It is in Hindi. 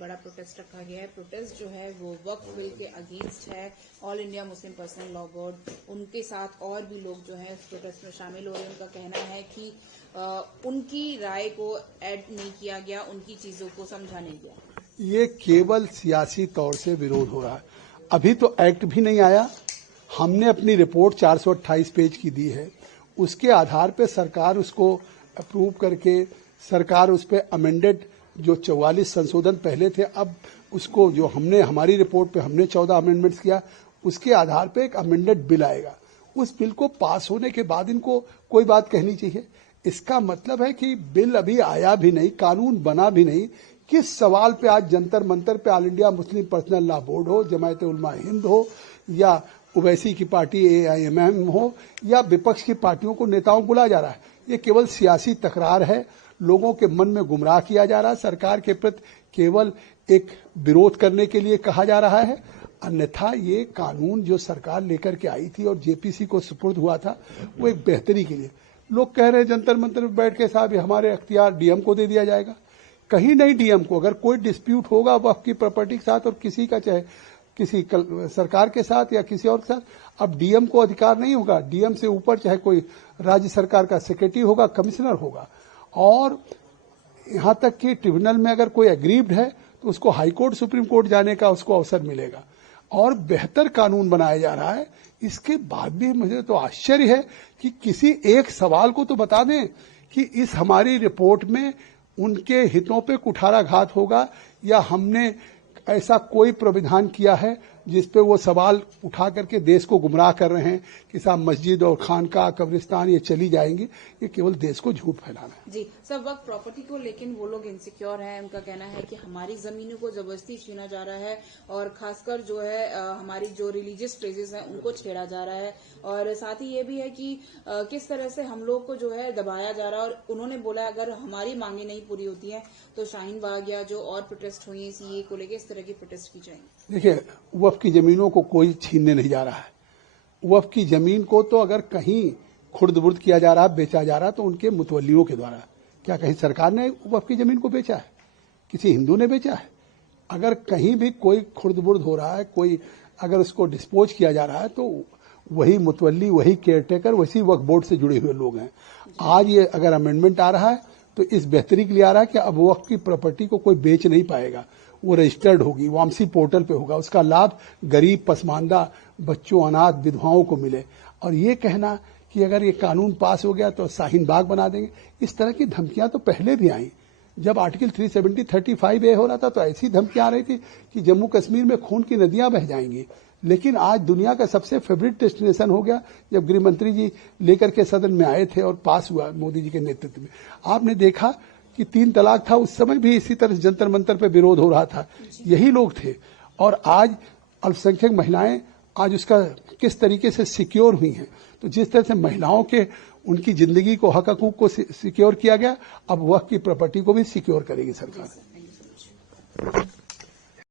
बड़ा प्रोटेस्ट रखा गया है। प्रोटेस्ट जो है वो वक्फ बिल के अगेंस्ट है। All India Muslim personal law board उनके साथ और भी लोग जो है इस प्रोटेस्ट में शामिल हो रहे हैं। उनका कहना है कि उनकी राय को ऐड नहीं किया गया, उनकी चीजों को समझा नहीं गया। ये केवल सियासी तौर से विरोध हो रहा है। अभी तो एक्ट भी नहीं आया। हमने अपनी रिपोर्ट 428 पेज की दी है। उसके आधार पे सरकार उसको अप्रूव करके सरकार उस पर अमेंडेड जो 44 संशोधन पहले थे, अब उसको जो हमने हमारी रिपोर्ट पे हमने 14 अमेंडमेंट्स किया, उसके आधार पे एक अमेंडेड बिल आएगा। उस बिल को पास होने के बाद इनको कोई बात कहनी चाहिए। इसका मतलब है कि बिल अभी आया भी नहीं, कानून बना भी नहीं। किस सवाल पे आज जंतर मंतर पे all India Muslim personal law board हो, जमायत उलमा हिंद हो या ओवैसी की पार्टी AIMM हो या विपक्ष की पार्टियों को नेताओं को बुलाया जा रहा है। ये केवल सियासी तकरार है। लोगों के मन में गुमराह किया जा रहा है। सरकार के प्रति केवल एक विरोध करने के लिए कहा जा रहा है। अन्यथा ये कानून जो सरकार लेकर के आई थी और JPC को सुपुर्द हुआ था, वो एक बेहतरी के लिए। लोग कह रहे हैं जंतर मंतर में बैठ के साहब हमारे अख्तियार DM को दे दिया जाएगा। कहीं नहीं DM को। अगर कोई डिस्प्यूट होगा वक्फ की प्रॉपर्टी के साथ और किसी का चाहे किसी सरकार के साथ या किसी और के साथ, अब DM को अधिकार नहीं होगा। DM से ऊपर चाहे कोई राज्य सरकार का सेक्रेटरी होगा, कमिश्नर होगा। और यहां तक कि ट्रिब्यूनल में अगर कोई एग्रीव्ड है तो उसको हाई कोर्ट सुप्रीम कोर्ट जाने का उसको अवसर मिलेगा। और बेहतर कानून बनाया जा रहा है। इसके बाद भी मुझे तो आश्चर्य है कि किसी एक सवाल को तो बता दें कि इस हमारी रिपोर्ट में उनके हितों पे कुठाराघात होगा या हमने ऐसा कोई प्राविधान किया है जिस पे वो सवाल उठा करके देश को गुमराह कर रहे हैं कि साहब मस्जिद और खानका कब्रिस्तान ये चली जाएंगी। ये केवल देश को झूठ फैलाना है। जी सब वक्त प्रॉपर्टी को लेकिन वो लोग इनसिक्योर हैं। उनका कहना है कि हमारी जमीनों को जबरदस्ती छीना जा रहा है और खासकर जो है हमारी जो रिलीजियस प्लेसेस हैं उनको छेड़ा जा रहा है। और साथ ही ये भी है कि किस तरह से हम लोग को जो है दबाया जा रहा है। और उन्होंने बोला अगर हमारी मांगे नहीं पूरी होती हैं तो शाहीन बाग या जो और प्रोटेस्ट हुई है CAA को लेकर इस तरह की प्रोटेस्ट की जाएंगी। देखिए, वक्फ की जमीनों को कोई छीनने नहीं जा रहा है। वक्फ की जमीन को तो अगर कहीं खुर्द-बुर्द किया जा रहा है, बेचा जा रहा है तो उनके मुतवल्लियों के द्वारा। क्या कहीं सरकार ने वक्फ की जमीन को बेचा है? किसी हिंदू ने बेचा है? अगर कहीं भी कोई खुर्द-बुर्द हो रहा है, कोई अगर उसको डिस्पोज किया जा रहा है तो वही मुतवल्ली, वही केयरटेकर, वही वक्फ बोर्ड से जुड़े हुए लोग हैं। आज ये अगर अमेंडमेंट आ रहा है तो इस बेहतरी के लिए आ रहा है कि अब वक्फ की प्रॉपर्टी को कोई बेच नहीं पाएगा। वो रजिस्टर्ड होगी, वामसी पोर्टल पे होगा। उसका लाभ गरीब, पसमानदा बच्चों, अनाथ, विधवाओं को मिले। और ये कहना कि अगर ये कानून पास हो गया तो शाहीन बाग बना देंगे, इस तरह की धमकियां तो पहले भी आई। जब आर्टिकल 370 35A हो रहा था तो ऐसी धमकियां आ रही थी कि जम्मू कश्मीर में खून की नदियां बह जाएंगी। लेकिन आज दुनिया का सबसे फेवरेट डेस्टिनेशन हो गया जब गृह मंत्री जी लेकर के सदन में आए थे और पास हुआ मोदी जी के नेतृत्व में। आपने देखा कि 3 तलाक था, उस समय भी इसी तरह जंतर मंतर पे विरोध हो रहा था। यही लोग थे। और आज अल्पसंख्यक महिलाएं आज उसका किस तरीके से सिक्योर हुई हैं। तो जिस तरह से महिलाओं के उनकी जिंदगी को, हक हकूक को सिक्योर किया गया, अब वक्फ की प्रॉपर्टी को भी सिक्योर करेगी सरकार।